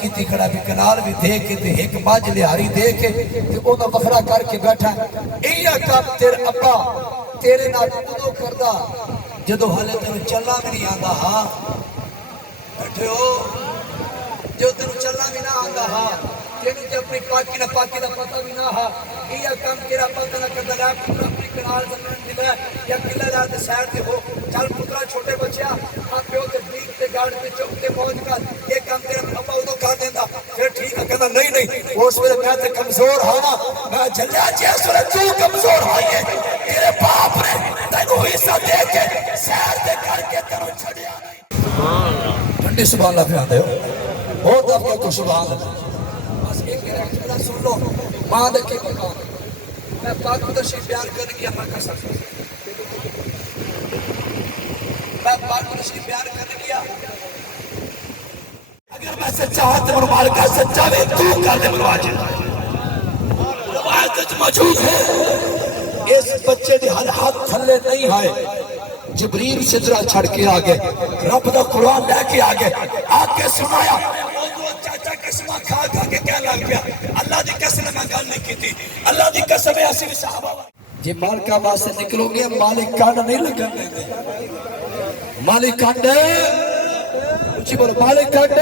کیتی کھڑا بھی کنال بھی دے کے تے ایک ماج لہاری دے کے تے اونا بخرا کر کے بیٹھا ایہ کام تیرے ابا تیرے نال ادو کردا جدو حالے تینوں چلنا بھی نہیں آندا ہاں بیٹھے ہو جو تینوں چلنا بھی نہ آندا ہاں تینوں تے اپنی پاکی نہ پتہ بھی نہ ہاں ایہ کام تیرا پتہ نہ کردا رہا پترا اپنی کنال زمین دلا یا قلعہ رات سیر تے ہو چل پترا چھوٹے بچیا ہاں پیو تے بیٹ تے گاڑ تے چوک تے موج کر یہ کام تیرا ابا ادو کر دیندا پھر ٹھیک ہے کہندا نہیں اس ویلے میں تے کمزور ہاں میں جھلیا جس ویلے تو کمزور ہوئی ہے تیرے باپ نے تینوں حصہ دے کے سیر تے کر کے تینوں چھڈیا نہیں ٹھنڈی سبحان اللہ پہ آتے ہو بہت آپ کو سبحان اللہ بس ایک رکھنا سن لو ماں دے کے مقام میں پاک مدرشی پیار کرنے کی عمل کر سکتا میں پاک مدرشی پیار کرنے کی اگر میں سچا ہاتھ میں مال کا سچا بھی تو کر دے ملواجہ روایت موجود ہے اس بچے دی ہر ہاتھ تھلے نہیں آئے جبریل سدرہ چھڑ کے آگے رب دا قرآن لے کے آگے آگے سنایا چاچا قسمہ کھا کے کیا لگ گیا اللہ دی قسم میں گل نہیں کی تھی اللہ دی قسم ہے اسی بھی صحابہ جی مالکہ باہر سے نکلو گے مالک کانڈ نہیں لگنے دے مالک کانڈ اچھی بولو مالک کانڈ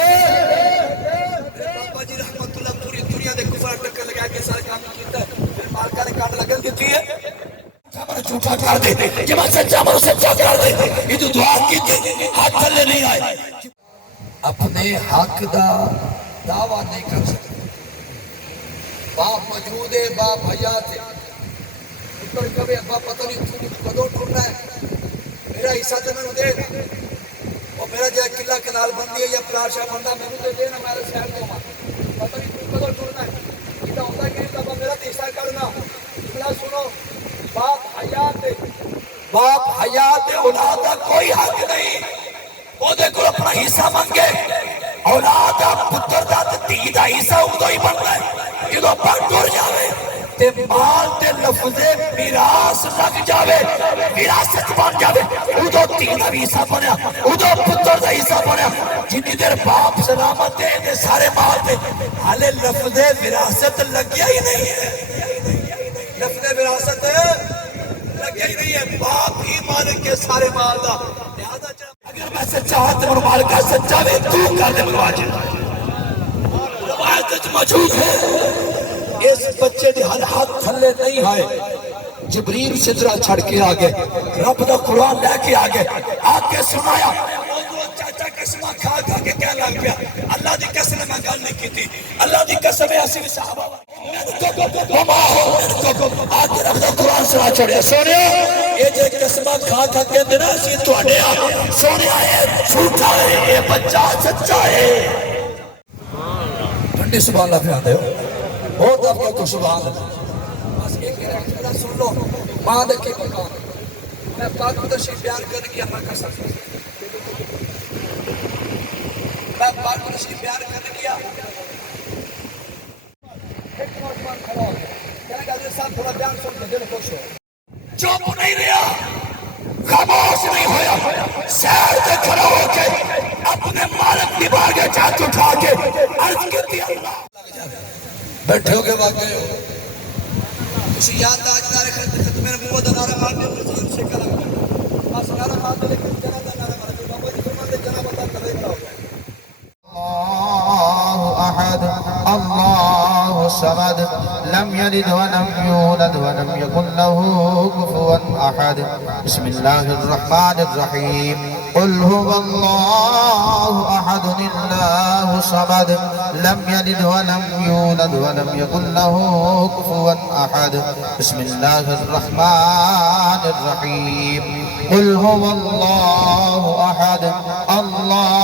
بابا جی رحمت اللہ پوری دنیا دے کفر ٹکر لگا کے سارے کام کیتا ہے پھر مالکہ نے کانڈ لگن دیتی ہے جھوٹا کر دے جب سچا مرو سچا کر دے یہ تو دعا کی تھی ہاتھ تھلے نہیں آئے اپنے حق دا دعویٰ نہیں کر سکتے باپ موجود ہے باپ حیات ہے اوپر کبھی ابا پتہ نہیں کدوں ٹھرنا ہے میرا حصہ تو میں دے اور میرا جو قلعہ کنال بندی ہے یا پلاشا بندہ میں نے دے نا میرے شہر کو پتہ نہیں کدوں ٹھرنا ہے یہ ہوتا کہ ابا میرا حصہ کرنا قلعہ سنو باپ حیات اولاد کا کوئی حق نہیں وہ دے کو اپنا حصہ منگے اولاد کا پتر دا تے دا حصہ ادو ہی بنتا ہے جدو پر ٹر جاوے تے مال تے لفظ میراث لگ جاوے وراثت بن جاوے ادو تی دا بھی حصہ بنیا ادو پتر دا حصہ بنیا جتنی دیر باپ سلامت دے سارے مال دے حالے لفظ وراثت لگیا ہی نہیں ہے لفظ وراثت لگیا ہی نہیں ہے باپ ہی مالک کے سارے مال دا اگر میں سچا ہاتھ میں مال کا سچا بھی تو کر دے ملواجہ روایت موجود ہے اس بچے دی ہر ہاتھ تھلے نہیں آئے جبریل سدرہ چھڑ کے آگے رب دا قرآن لے کے آگے آگے سنایا چاچا قسمہ کھا کے کیا لگ گیا اللہ دی قسم میں گل نہیں کی تھی اللہ دی قسم ہے اسی بھی صحابہ آگے رب دا قرآن سنا چھوڑیا سونے یہ جو قسمہ کھا کے دینا اسی تو آنیا سونے آئے جھوٹا ہے یہ بچہ سچا ہے ٹھنڈی سبحان اللہ پہ آتے ہو بہت آپ کو سبحان اللہ بس ایک رکھنا سن لو ماں دے کے مقام میں پاک مدرشی پیار کرنے کی عمل کر سکتا میں پاک مدرشی پیار کرنے کیا ایک نوجوان کھڑا ہو گیا کہنے کہ حضرت صاحب تھوڑا بیان سن کے دل خوش ہو چوپ نہیں رہا خاموش نہیں ہویا سیر سے کھڑا ہو کے اپنے مالک کی بارگاہ چاہت اٹھا کے عرض کرتی اللہ بیٹھے ہو کے واقعے ہو کسی یاد آج نارے خط میرے محمد نارا مارنے اور سے کرا بس نارا مارنے لیکن جنہ دا نارا مارنے بابا جی فرمان دے جنہ بتا کر رہا ہو اللہ احد اللہ الصمد لم یلد ولم یولد ولم یکن له کفوا احد بسم اللہ الرحمن الرحیم قل هو الله احد الله الصمد لم يلد ولم يولد ولم يكن له كفوا احد بسم الله الرحمن الرحيم قل هو الله احد الله